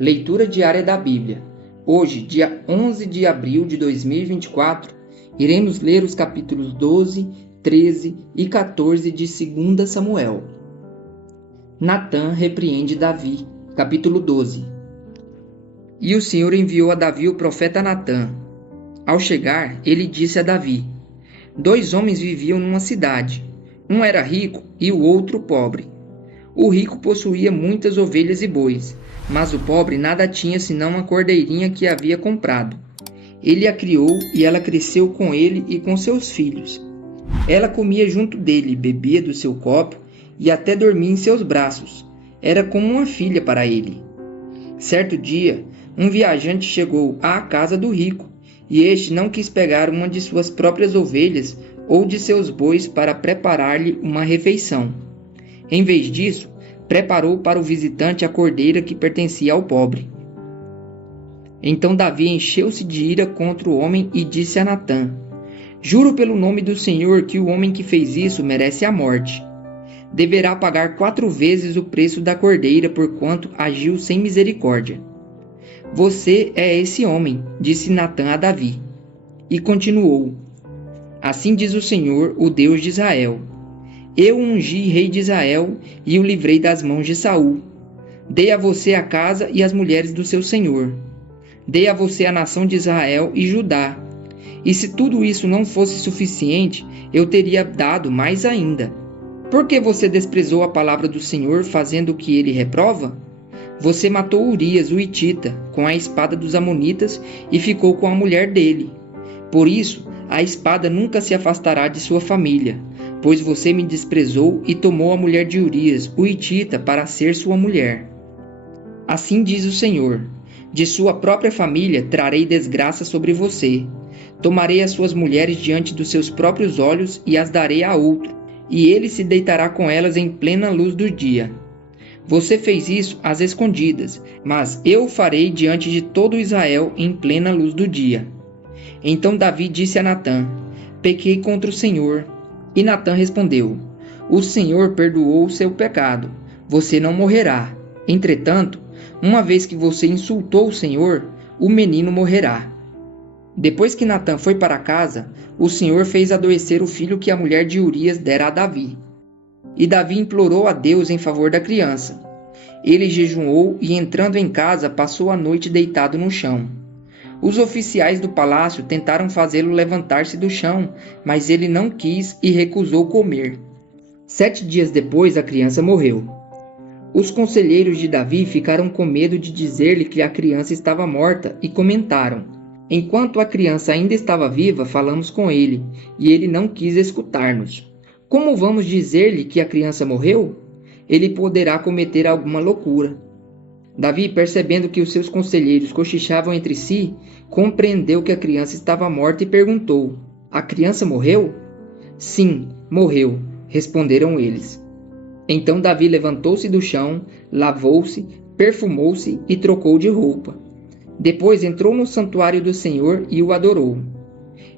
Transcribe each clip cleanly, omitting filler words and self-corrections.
Leitura diária da Bíblia. Hoje, dia 11 de abril de 2024, iremos ler os capítulos 12, 13 e 14 de 2 Samuel. Natã repreende Davi. Capítulo 12. E o Senhor enviou a Davi o profeta Natã. Ao chegar, ele disse a Davi: 2 homens viviam numa cidade. Um era rico e o outro pobre. O rico possuía muitas ovelhas e bois, mas o pobre nada tinha senão uma cordeirinha que havia comprado. Ele a criou e ela cresceu com ele e com seus filhos. Ela comia junto dele, bebia do seu copo e até dormia em seus braços. Era como uma filha para ele. Certo dia, um viajante chegou à casa do rico e este não quis pegar uma de suas próprias ovelhas ou de seus bois para preparar-lhe uma refeição. Em vez disso, preparou para o visitante a cordeira que pertencia ao pobre. Então Davi encheu-se de ira contra o homem e disse a Natã: Juro pelo nome do Senhor que o homem que fez isso merece a morte. Deverá pagar 4 vezes o preço da cordeira, porquanto agiu sem misericórdia. Você é esse homem, disse Natã a Davi. E continuou: Assim diz o Senhor, o Deus de Israel: Eu o ungi rei de Israel e o livrei das mãos de Saul. Dei a você a casa e as mulheres do seu senhor. Dei a você a nação de Israel e Judá. E se tudo isso não fosse suficiente, eu teria dado mais ainda. Por que você desprezou a palavra do Senhor, fazendo o que ele reprova? Você matou Urias, o hitita, com a espada dos amonitas e ficou com a mulher dele. Por isso, a espada nunca se afastará de sua família, pois você me desprezou e tomou a mulher de Urias, o hitita, para ser sua mulher. Assim diz o Senhor: de sua própria família trarei desgraça sobre você. Tomarei as suas mulheres diante dos seus próprios olhos e as darei a outro, e ele se deitará com elas em plena luz do dia. Você fez isso às escondidas, mas eu o farei diante de todo Israel em plena luz do dia. Então Davi disse a Natã: Pequei contra o Senhor. E Natã respondeu: O Senhor perdoou o seu pecado. Você não morrerá. Entretanto, uma vez que você insultou o Senhor, o menino morrerá. Depois que Natã foi para casa, o Senhor fez adoecer o filho que a mulher de Urias dera a Davi. E Davi implorou a Deus em favor da criança. Ele jejuou e, entrando em casa, passou a noite deitado no chão. Os oficiais do palácio tentaram fazê-lo levantar-se do chão, mas ele não quis e recusou comer. 7 dias depois, a criança morreu. Os conselheiros de Davi ficaram com medo de dizer-lhe que a criança estava morta e comentaram: Enquanto a criança ainda estava viva, falamos com ele, e ele não quis escutar-nos. Como vamos dizer-lhe que a criança morreu? Ele poderá cometer alguma loucura. Davi, percebendo que os seus conselheiros cochichavam entre si, compreendeu que a criança estava morta e perguntou: A criança morreu? Sim, morreu, responderam eles. Então Davi levantou-se do chão, lavou-se, perfumou-se e trocou de roupa. Depois entrou no santuário do Senhor e o adorou.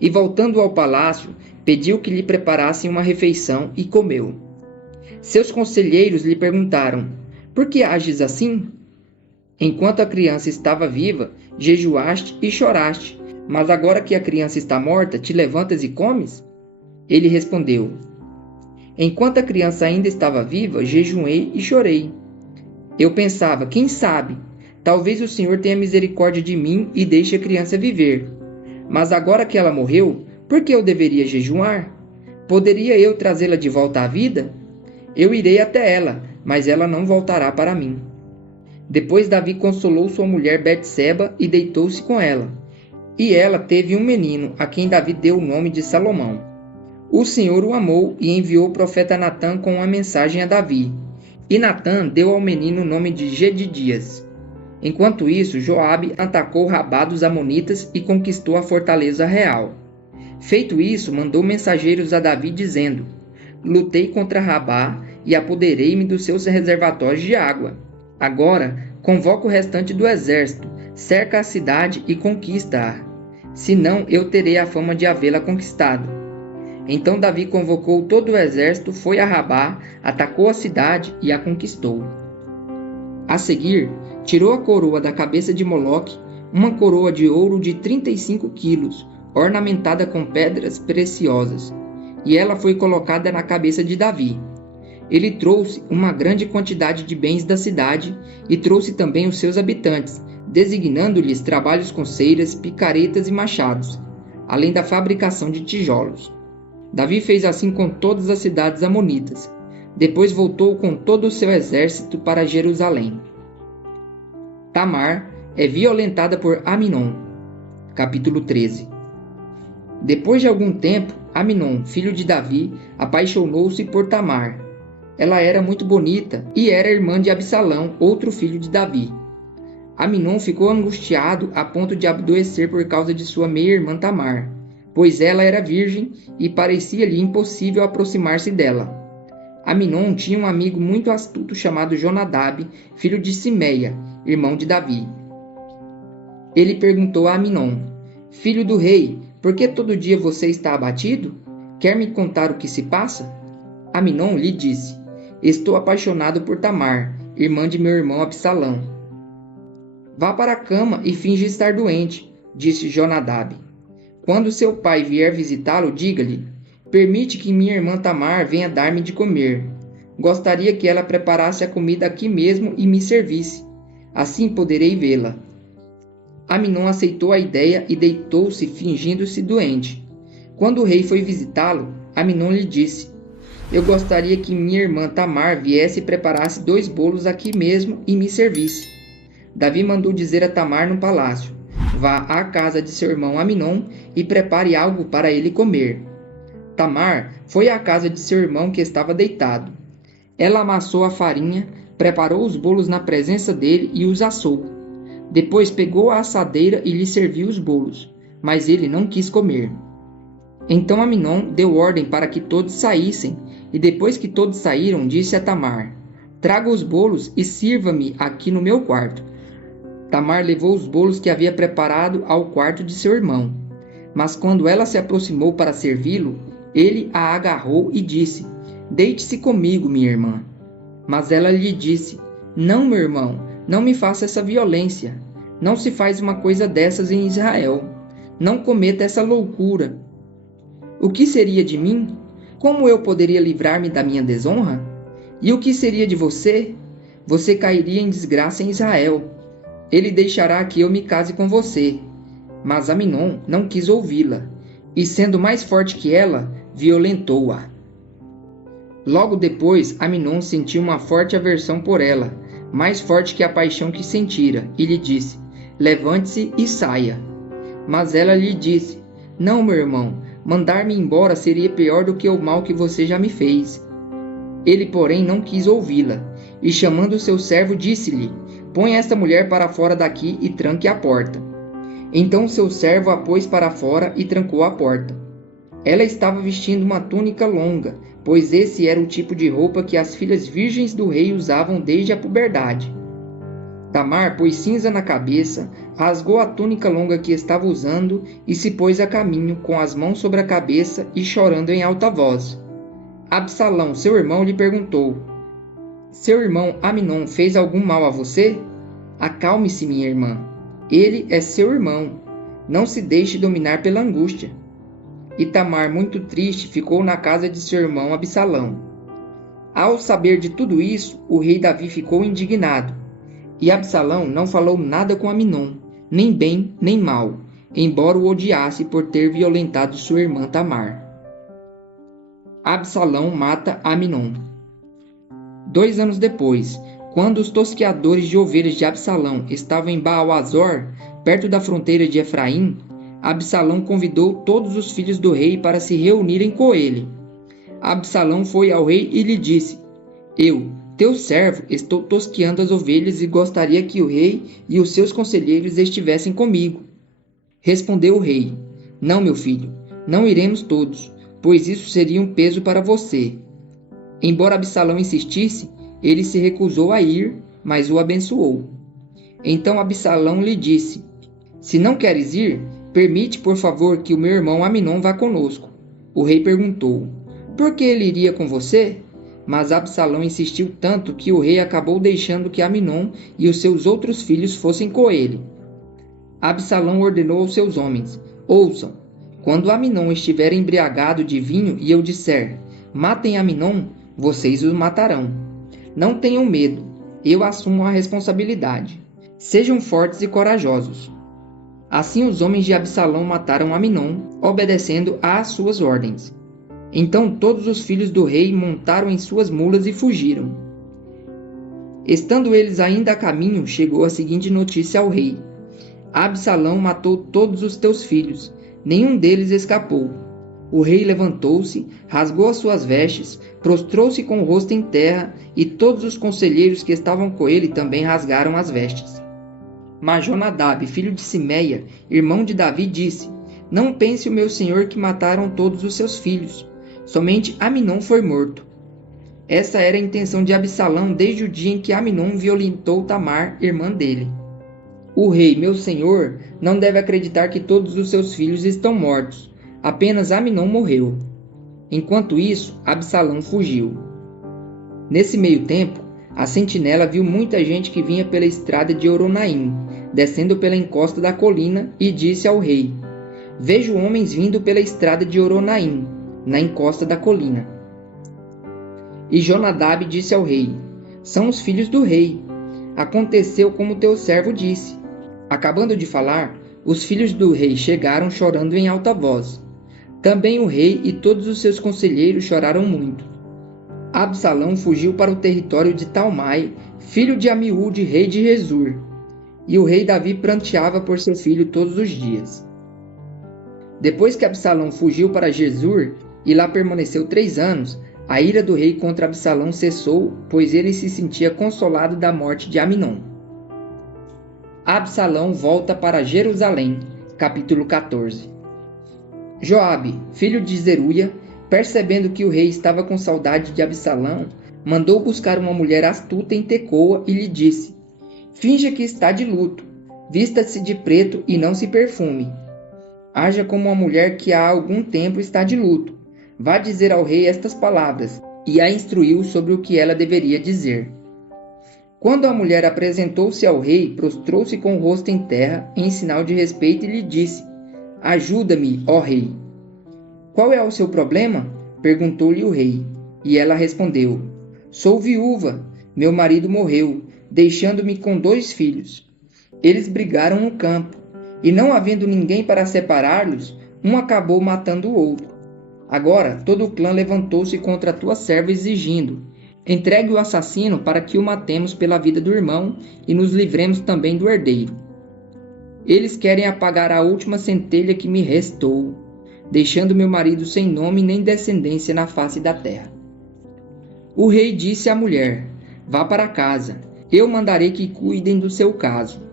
E voltando ao palácio, pediu que lhe preparassem uma refeição e comeu. Seus conselheiros lhe perguntaram: Por que ages assim? Enquanto a criança estava viva, jejuaste e choraste, mas agora que a criança está morta, te levantas e comes? Ele respondeu: Enquanto a criança ainda estava viva, jejuei e chorei. Eu pensava: quem sabe, talvez o Senhor tenha misericórdia de mim e deixe a criança viver. Mas agora que ela morreu, por que eu deveria jejuar? Poderia eu trazê-la de volta à vida? Eu irei até ela, mas ela não voltará para mim. Depois Davi consolou sua mulher Betseba e deitou-se com ela. E ela teve um menino, a quem Davi deu o nome de Salomão. O Senhor o amou e enviou o profeta Natã com uma mensagem a Davi. E Natã deu ao menino o nome de Jedidias. Enquanto isso, Joabe atacou Rabá dos amonitas e conquistou a fortaleza real. Feito isso, mandou mensageiros a Davi dizendo: Lutei contra Rabá e apoderei-me dos seus reservatórios de água. Agora, convoca o restante do exército, cerca a cidade e conquista-a. Senão, eu terei a fama de havê-la conquistado. Então Davi convocou todo o exército, foi a Rabá, atacou a cidade e a conquistou. A seguir, tirou a coroa da cabeça de Moloque, uma coroa de ouro de 35 quilos, ornamentada com pedras preciosas, e ela foi colocada na cabeça de Davi. Ele trouxe uma grande quantidade de bens da cidade e trouxe também os seus habitantes, designando-lhes trabalhos com ceiras, picaretas e machados, além da fabricação de tijolos. Davi fez assim com todas as cidades amonitas. Depois voltou com todo o seu exército para Jerusalém. Tamar é violentada por Aminon. Capítulo 13. Depois de algum tempo, Aminon, filho de Davi, apaixonou-se por Tamar. Ela era muito bonita e era irmã de Absalão, outro filho de Davi. Aminon ficou angustiado a ponto de adoecer por causa de sua meia-irmã Tamar, pois ela era virgem e parecia-lhe impossível aproximar-se dela. Aminon tinha um amigo muito astuto chamado Jonadab, filho de Simeia, irmão de Davi. Ele perguntou a Aminon: Filho do rei, por que todo dia você está abatido? Quer me contar o que se passa? Aminon lhe disse: Estou apaixonado por Tamar, irmã de meu irmão Absalão. Vá para a cama e finge estar doente, disse Jonadab. Quando seu pai vier visitá-lo, diga-lhe: Permite que minha irmã Tamar venha dar-me de comer. Gostaria que ela preparasse a comida aqui mesmo e me servisse. Assim poderei vê-la. Aminon aceitou a ideia e deitou-se fingindo-se doente. Quando o rei foi visitá-lo, Aminon lhe disse: Eu gostaria que minha irmã Tamar viesse e preparasse 2 bolos aqui mesmo e me servisse. Davi mandou dizer a Tamar no palácio: Vá à casa de seu irmão Aminon e prepare algo para ele comer. Tamar foi à casa de seu irmão que estava deitado. Ela amassou a farinha, preparou os bolos na presença dele e os assou. Depois pegou a assadeira e lhe serviu os bolos, mas ele não quis comer. Então Aminon deu ordem para que todos saíssem, e depois que todos saíram, disse a Tamar: Traga os bolos e sirva-me aqui no meu quarto. Tamar levou os bolos que havia preparado ao quarto de seu irmão. Mas quando ela se aproximou para servi-lo, ele a agarrou e disse: Deite-se comigo, minha irmã. Mas ela lhe disse: Não, meu irmão, não me faça essa violência. Não se faz uma coisa dessas em Israel. Não cometa essa loucura. O que seria de mim? Como eu poderia livrar-me da minha desonra? E o que seria de você? Você cairia em desgraça em Israel. Ele deixará que eu me case com você. Mas Aminon não quis ouvi-la, e sendo mais forte que ela, violentou-a. Logo depois, Aminon sentiu uma forte aversão por ela, mais forte que a paixão que sentira, e lhe disse: Levante-se e saia. Mas ela lhe disse: Não, meu irmão, mandar-me embora seria pior do que o mal que você já me fez. Ele, porém, não quis ouvi-la, e chamando seu servo, disse-lhe: Põe esta mulher para fora daqui e tranque a porta. Então seu servo a pôs para fora e trancou a porta. Ela estava vestindo uma túnica longa, pois esse era o tipo de roupa que as filhas virgens do rei usavam desde a puberdade. Tamar pôs cinza na cabeça, rasgou a túnica longa que estava usando e se pôs a caminho, com as mãos sobre a cabeça e chorando em alta voz. Absalão, seu irmão, lhe perguntou: Seu irmão Aminon fez algum mal a você? Acalme-se, minha irmã. Ele é seu irmão. Não se deixe dominar pela angústia. E Tamar, muito triste, ficou na casa de seu irmão Absalão. Ao saber de tudo isso, o rei Davi ficou indignado. E Absalão não falou nada com Aminon, nem bem nem mal, embora o odiasse por ter violentado sua irmã Tamar. Absalão mata Aminon. 2 anos depois, quando os tosqueadores de ovelhas de Absalão estavam em Baal-Azor, perto da fronteira de Efraim, Absalão convidou todos os filhos do rei para se reunirem com ele. Absalão foi ao rei e lhe disse: Eu, teu servo, estou tosqueando as ovelhas e gostaria que o rei e os seus conselheiros estivessem comigo. Respondeu o rei: Não, meu filho, não iremos todos, pois isso seria um peso para você. Embora Absalão insistisse, ele se recusou a ir, mas o abençoou. Então Absalão lhe disse: Se não queres ir, permite, por favor, que o meu irmão Aminon vá conosco. O rei perguntou: Por que ele iria com você? Mas Absalão insistiu tanto que o rei acabou deixando que Amnon e os seus outros filhos fossem com ele. Absalão ordenou aos seus homens: ouçam, quando Amnon estiver embriagado de vinho e eu disser: matem Amnon, vocês o matarão. Não tenham medo, eu assumo a responsabilidade. Sejam fortes e corajosos. Assim os homens de Absalão mataram Amnon, obedecendo às suas ordens. Então todos os filhos do rei montaram em suas mulas e fugiram. Estando eles ainda a caminho, chegou a seguinte notícia ao rei: Absalão matou todos os teus filhos, nenhum deles escapou. O rei levantou-se, rasgou as suas vestes, prostrou-se com o rosto em terra, e todos os conselheiros que estavam com ele também rasgaram as vestes. Mas Jonadab, filho de Simeia, irmão de Davi, disse: não pense o meu senhor que mataram todos os seus filhos. Somente Amnon foi morto. Essa era a intenção de Absalão desde o dia em que Amnon violentou Tamar, irmã dele. O rei, meu senhor, não deve acreditar que todos os seus filhos estão mortos. Apenas Amnon morreu. Enquanto isso, Absalão fugiu. Nesse meio tempo, a sentinela viu muita gente que vinha pela estrada de Horonaim, descendo pela encosta da colina, e disse ao rei: vejo homens vindo pela estrada de Horonaim, na encosta da colina. E Jonadab disse ao rei: são os filhos do rei. Aconteceu como teu servo disse. Acabando de falar, os filhos do rei chegaram chorando em alta voz. Também o rei e todos os seus conselheiros choraram muito. Absalão fugiu para o território de Talmai, filho de Amiúde, rei de Gesur. E o rei Davi pranteava por seu filho todos os dias. Depois que Absalão fugiu para Gesur e lá permaneceu 3 anos, a ira do rei contra Absalão cessou, pois ele se sentia consolado da morte de Amnon. Absalão volta para Jerusalém, capítulo 14. Joabe, filho de Zeruia, percebendo que o rei estava com saudade de Absalão, mandou buscar uma mulher astuta em Tecoa e lhe disse: finja que está de luto, vista-se de preto e não se perfume. Haja como uma mulher que há algum tempo está de luto. Vá dizer ao rei estas palavras, e a instruiu sobre o que ela deveria dizer. Quando a mulher apresentou-se ao rei, prostrou-se com o rosto em terra, em sinal de respeito, e lhe disse: ajuda-me, ó rei. Qual é o seu problema? Perguntou-lhe o rei. E ela respondeu: sou viúva, meu marido morreu, deixando-me com 2 filhos. Eles brigaram no campo, e não havendo ninguém para separá-los, um acabou matando o outro. Agora todo o clã levantou-se contra a tua serva exigindo: entregue o assassino para que o matemos pela vida do irmão e nos livremos também do herdeiro. Eles querem apagar a última centelha que me restou, deixando meu marido sem nome nem descendência na face da terra. O rei disse à mulher: vá para casa, eu mandarei que cuidem do seu caso.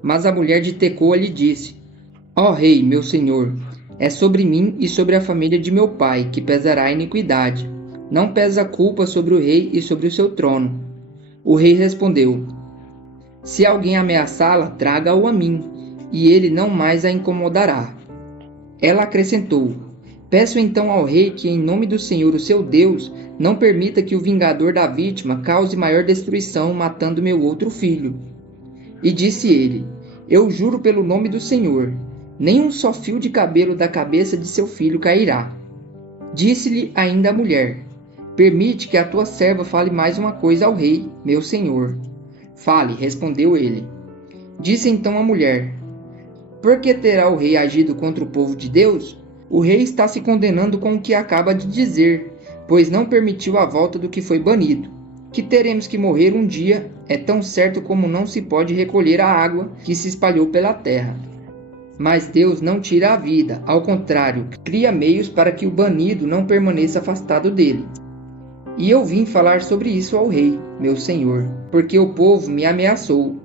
Mas a mulher de Tecoa lhe disse: ó rei, meu senhor, é sobre mim e sobre a família de meu pai que pesará a iniquidade. Não pesa a culpa sobre o rei e sobre o seu trono. O rei respondeu: se alguém ameaçá-la, traga-o a mim, e ele não mais a incomodará. Ela acrescentou: peço então ao rei que, em nome do Senhor, o seu Deus, não permita que o vingador da vítima cause maior destruição matando meu outro filho. E disse ele: eu juro pelo nome do Senhor, nem um só fio de cabelo da cabeça de seu filho cairá. Disse-lhe ainda a mulher: permite que a tua serva fale mais uma coisa ao rei, meu senhor. Fale, respondeu ele. Disse então a mulher: por que terá o rei agido contra o povo de Deus? O rei está se condenando com o que acaba de dizer, pois não permitiu a volta do que foi banido. Que teremos que morrer um dia é tão certo como não se pode recolher a água que se espalhou pela terra. Mas Deus não tira a vida, ao contrário, cria meios para que o banido não permaneça afastado dele. E eu vim falar sobre isso ao rei, meu senhor, porque o povo me ameaçou.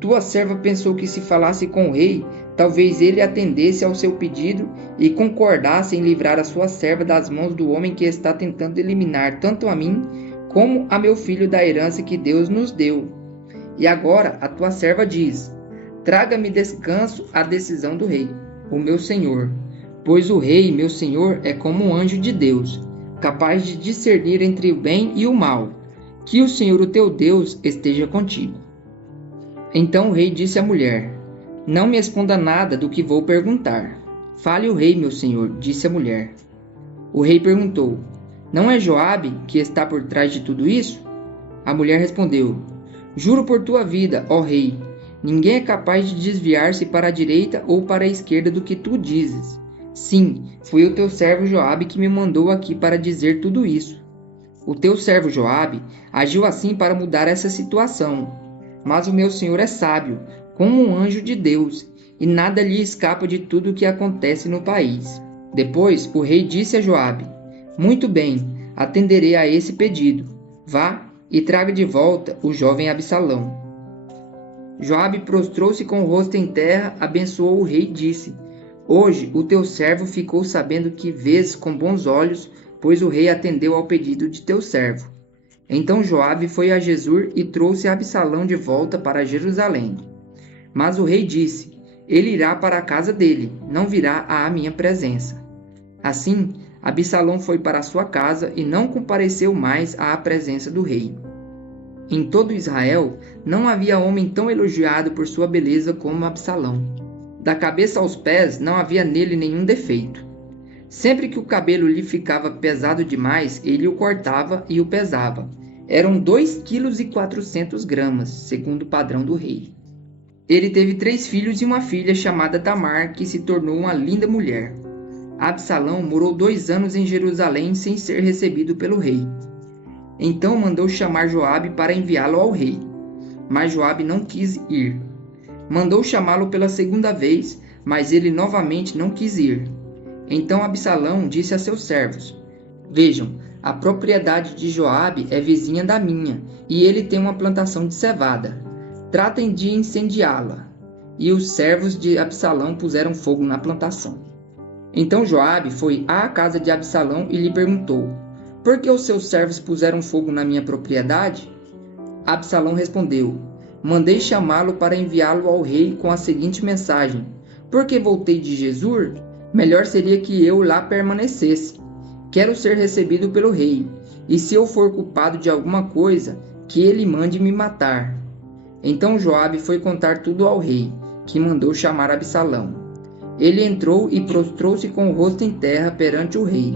Tua serva pensou que se falasse com o rei, talvez ele atendesse ao seu pedido e concordasse em livrar a sua serva das mãos do homem que está tentando eliminar tanto a mim como a meu filho da herança que Deus nos deu. E agora a tua serva diz: traga-me descanso à decisão do rei, o meu senhor, pois o rei, meu senhor, é como um anjo de Deus. capaz de discernir entre o bem e o mal. Que o Senhor, o teu Deus, esteja contigo. Então o rei disse à mulher: Não me responda nada do que vou perguntar. Fale o rei, meu senhor, disse a mulher. O rei perguntou: Não é Joabe que está por trás de tudo isso? A mulher respondeu: Juro por tua vida, ó rei, ninguém é capaz de desviar-se para a direita ou para a esquerda do que tu dizes. Sim, foi o teu servo Joabe que me mandou aqui para dizer tudo isso. O teu servo Joabe agiu assim para mudar essa situação. Mas o meu senhor é sábio, como um anjo de Deus, e nada lhe escapa de tudo o que acontece no país. Depois o rei disse a Joabe: Muito bem, atenderei a esse pedido. Vá e traga de volta o jovem Absalão. Joabe prostrou-se com o rosto em terra, abençoou o rei e disse: Hoje o teu servo ficou sabendo que vês com bons olhos, pois o rei atendeu ao pedido de teu servo. Então Joabe foi a Jesur e trouxe Absalão de volta para Jerusalém. Mas o rei disse: Ele irá para a casa dele, não virá à minha presença. Assim, Absalão foi para a sua casa e não compareceu mais à presença do rei. Em todo Israel, não havia homem tão elogiado por sua beleza como Absalão. Da cabeça aos pés, não havia nele nenhum defeito. Sempre que o cabelo lhe ficava pesado demais, ele o cortava e o pesava. Eram 2,4 kg, segundo o padrão do rei. Ele teve 3 filhos e uma filha chamada Tamar, que se tornou uma linda mulher. Absalão morou 2 anos em Jerusalém sem ser recebido pelo rei. Então mandou chamar Joabe para enviá-lo ao rei. Mas Joabe não quis ir. Mandou chamá-lo pela segunda vez, mas ele novamente não quis ir. Então Absalão disse a seus servos: Vejam, a propriedade de Joabe é vizinha da minha, e ele tem uma plantação de cevada. Tratem de incendiá-la. E os servos de Absalão puseram fogo na plantação. Então Joabe foi à casa de Absalão e lhe perguntou: Por que os seus servos puseram fogo na minha propriedade? Absalão respondeu: Mandei chamá-lo para enviá-lo ao rei com a seguinte mensagem: Porque voltei de Jesur, melhor seria que eu lá permanecesse. Quero ser recebido pelo rei, e se eu for culpado de alguma coisa, que ele mande me matar. Então Joabe foi contar tudo ao rei, que mandou chamar Absalão. Ele entrou e prostrou-se com o rosto em terra perante o rei,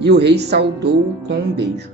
e o rei saudou-o com um beijo.